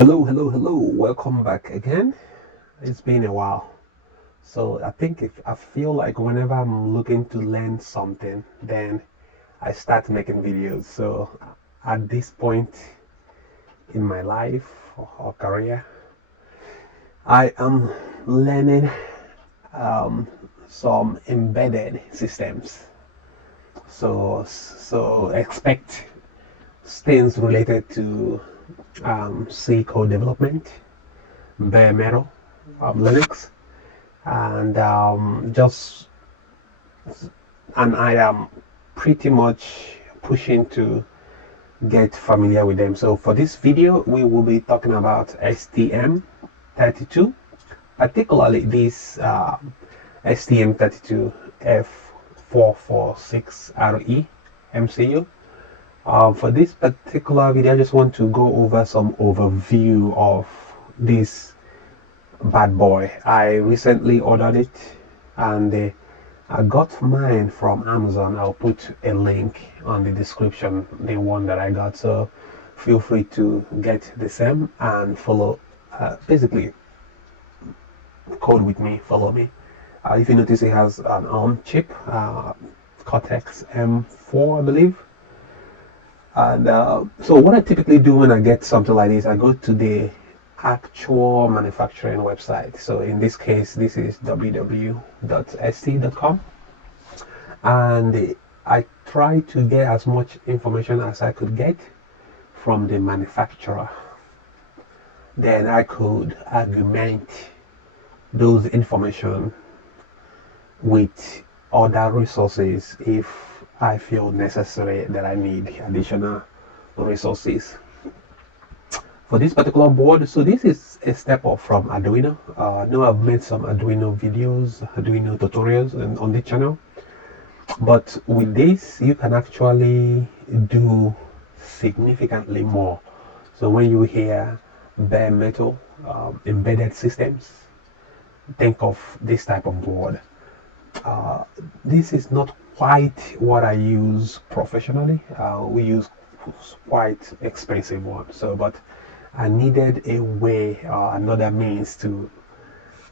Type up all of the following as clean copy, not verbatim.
Hello, welcome back again. It's been a while. So I think if I feel like whenever I'm looking to learn something, then I start making videos. So at this point in my life or career, I am learning um, some embedded systems. So expect things related to C code development, bare metal, Linux, and I am pretty much pushing to get familiar with them. So for this video, we will be talking about STM32, particularly this STM32F446RE MCU. For this particular video, I just want to go over some overview of this bad boy. I recently ordered it and I got mine from Amazon. I'll put a link on the description, the one that I got. So feel free to get the same and follow, basically code with me, follow me. If you notice, it has an ARM chip, Cortex M4, I believe. And so what I typically do when I get something like this, I go to the actual manufacturing website. So in this case, this is www.st.com, and I try to get as much information as I could get from the manufacturer. Then I could augment those information with other resources if I feel necessary that I need additional resources for this particular board. So this is a step up from Arduino. Now I've made some Arduino videos, Arduino tutorials on the channel, but with this you can actually do significantly more. So when you hear bare metal embedded systems, think of this type of board. This is not quite what I use professionally. We use quite expensive ones. So, but I needed a way, another means to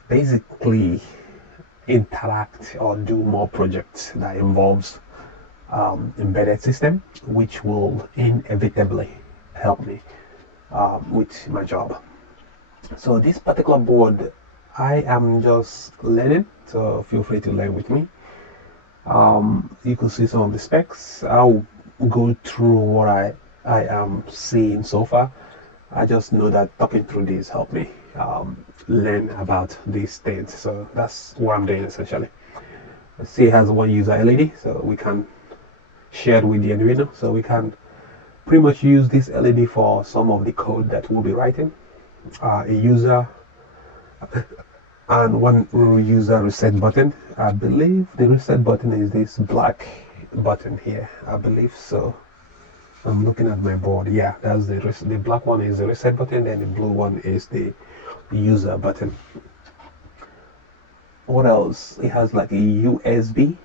basically interact or do more projects that involves embedded system, which will inevitably help me with my job. So this particular board, I am just learning, so feel free to learn with me. You can see some of the specs. I'll go through what I am seeing so far. I just know that talking through this helped me learn about these things. So that's what I'm doing essentially. Let's see, it has one user LED, so we can share it with the Arduino. So we can pretty much use this LED for some of the code that we'll be writing. A user and one user reset button. I believe the reset button is this black button here, I believe so. I'm looking at my board. Yeah, that's the black one is the reset button, then the blue one is the user button. What else? It has like a USB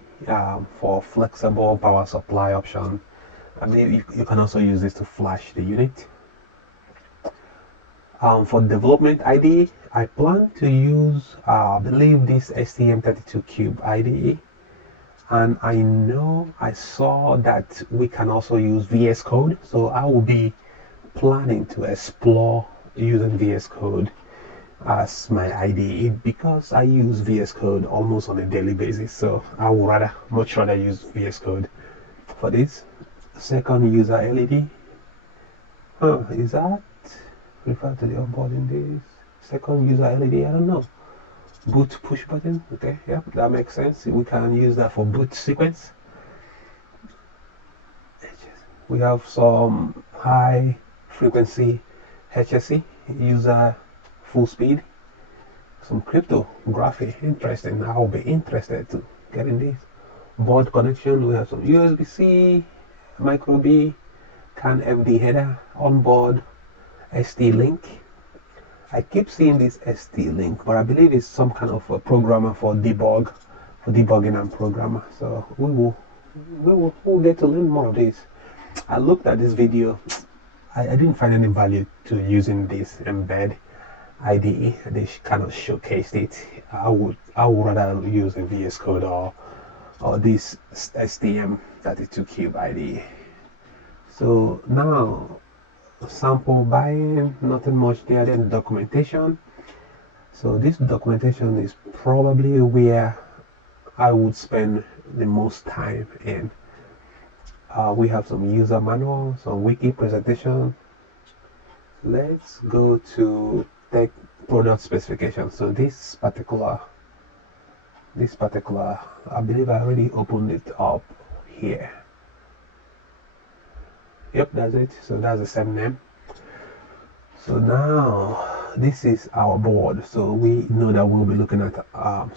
for flexible power supply option. I mean, you can also use this to flash the unit. For development IDE, I plan to use, I believe, this STM32 Cube IDE. And I know I saw that we can also use VS Code. So I will be planning to explore using VS Code as my IDE because I use VS Code almost on a daily basis. So I would much rather use VS Code for this. Second user LED. Is that refer to the onboarding days? Second user LED, I don't know. Boot push button, okay, yeah, that makes sense. We can use that for boot sequence. We have some high frequency HSC, user full speed, some cryptography, interesting. I'll be interested to get in this. Board connection, we have some USB-C, micro B, CAN FD header, onboard, ST link. I keep seeing this ST link, but I believe it's some kind of a programmer for debugging and programmer. So we'll get to learn more of this. I looked at this video. I didn't find any value to using this embed IDE. They kind of showcased it. I would rather use a VS Code or this STM32Cube IDE. So now sample buying, nothing much there. Then documentation. So this documentation is probably where I would spend the most time in. We have some user manual, some wiki presentation. Let's go to tech product specification. So this particular, I believe I already opened it up here. Yep, that's it. So that's the same name. So now this is our board. So we know that we'll be looking at our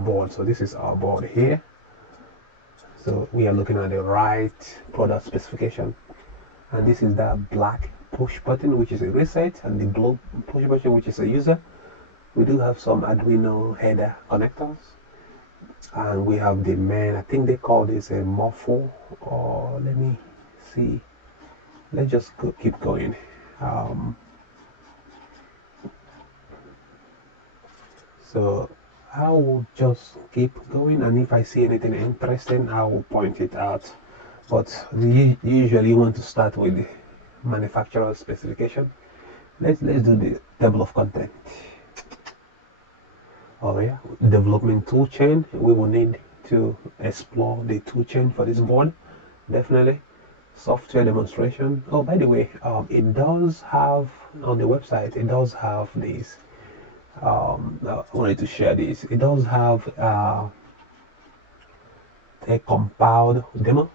board. So this is our board here. So we are looking at the right product specification, and this is the black push button, which is a reset, and the blue push button, which is a user. We do have some Arduino header connectors, and we have the main. I think they call this a muffle, or let me see. Let's just keep going. So I will just keep going, and if I see anything interesting, I will point it out. But we usually want to start with the manufacturer specification. Let's do the table of content. Oh yeah, development toolchain. We will need to explore the toolchain for this board, definitely. Software demonstration. Oh, by the way, it does have on the website. It does have this. I wanted to share this. It does have a compiled demo,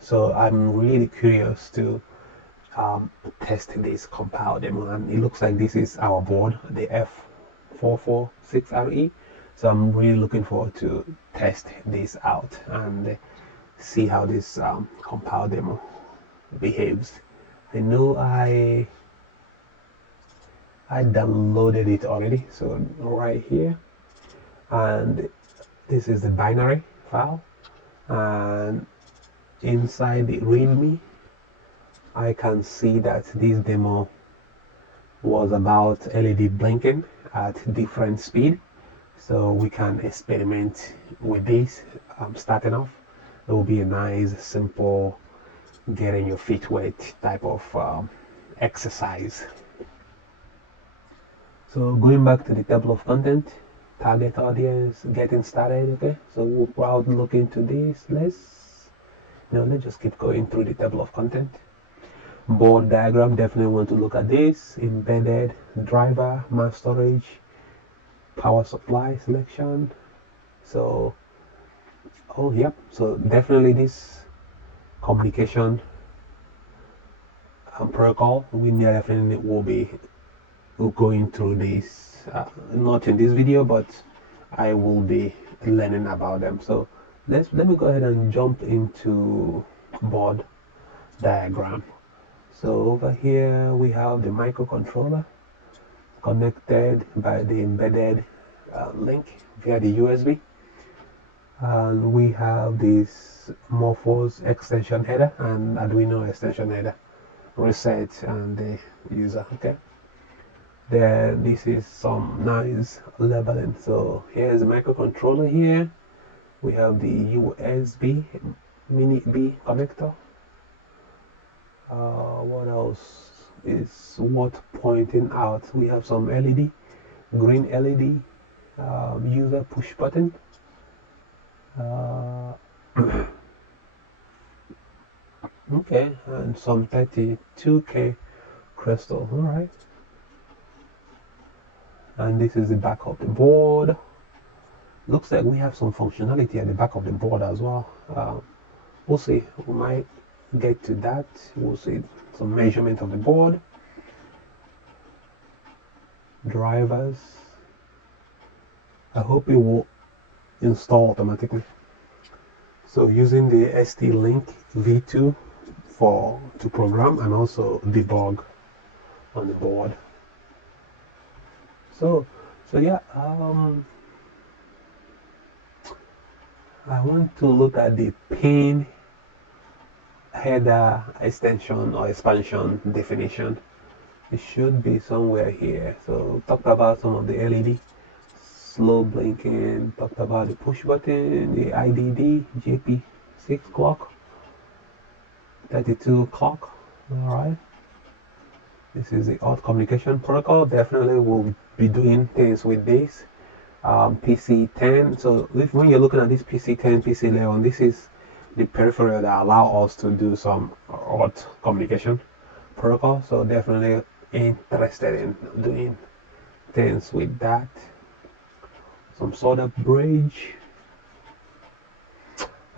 so I'm really curious to test this compiled demo, and it looks like this is our board, the F446RE. So I'm really looking forward to test this out and see how this compiled demo behaves. I know I downloaded it already, so right here, and this is the binary file, and inside the readme I can see that this demo was about LED blinking at different speed, so we can experiment with this. Starting off, it will be a nice simple getting your feet wet type of exercise. So going back to the table of content, target audience, getting started. Okay, so we'll probably look into this. Let's just keep going through the table of content. Board diagram, definitely want to look at this. Embedded driver, mass storage, power supply selection. So yep, so definitely this communication protocol, we definitely will be going through this, not in this video, but I will be learning about them. So let me go ahead and jump into board diagram. So over here we have the microcontroller connected by the embedded link via the USB, and we have this Morphos extension header and Arduino extension header, reset, and the user. Okay, then this is some nice labeling. So here's the microcontroller. Here we have the USB mini B connector. What else is worth pointing out? We have some LED, green LED, user push button, okay, and some 32K crystal. All right, and this is the back of the board. Looks like we have some functionality at the back of the board as well. We'll see, we might get to that. We'll see some measurement of the board, drivers. I hope it will install automatically. So using the ST-Link V2 to program and also debug on the board. So yeah, I want to look at the pin header extension or expansion definition. It should be somewhere here. So talked about some of the LED, slow blinking, talked about the push button, the IDD, JP6 clock, 32 clock. Alright. This is the auto communication protocol. Definitely we'll be doing things with this. PC10. So when you're looking at this PC10, PC11, this is the peripheral that allow us to do some auto communication protocol. So definitely interested in doing things with that. Some sort of bridge.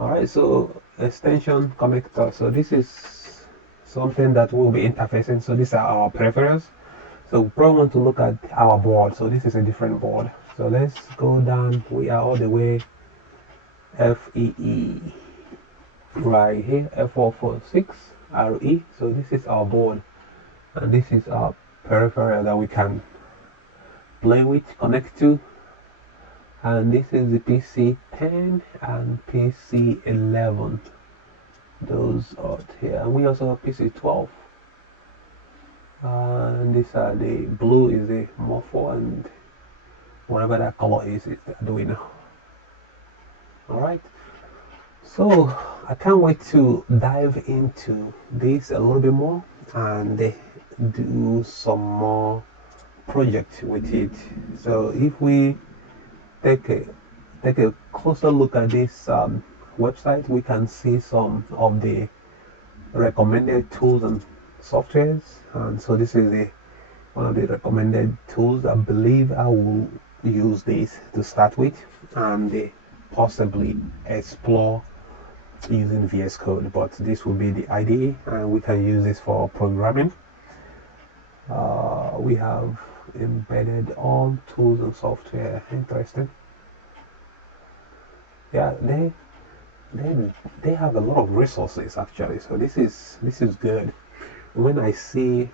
Alright, so extension connector. So this is something that we'll be interfacing. So these are our peripherals. So we probably want to look at our board. So this is a different board. So let's go down. We are all the way FEE right here, F446RE. So this is our board, and this is our peripheral that we can play with, connect to. And this is the PC10 and PC11. Those are here, and we also have PC12. And these are the blue is the morpho, and whatever that color is the Arduino. Alright, so I can't wait to dive into this a little bit more and do some more project with it. So if we take a closer look at this website, we can see some of the recommended tools and softwares. And so this is one of the recommended tools. I believe I will use this to start with, and possibly explore using VS Code, but this will be the IDE, and we can use this for programming. We have embedded all tools and software. Interesting. Yeah, they have a lot of resources actually. So this is good. When I see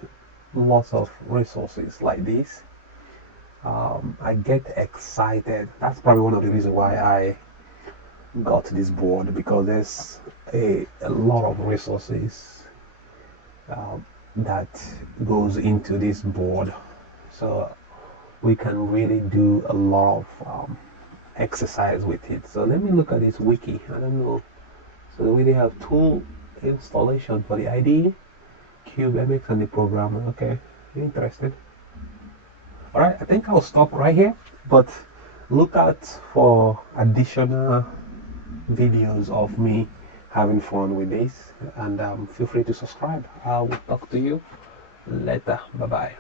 lots of resources like this, I get excited. That's probably one of the reasons why I got this board, because there's a lot of resources that goes into this board. So we can really do a lot of exercise with it. So let me look at this wiki. I don't know. So we really have tool installation for the IDE, CubeMX, and the programmer. Okay, interested. Alright, I think I'll stop right here, but look out for additional videos of me having fun with this, and feel free to subscribe. I will talk to you later. Bye bye.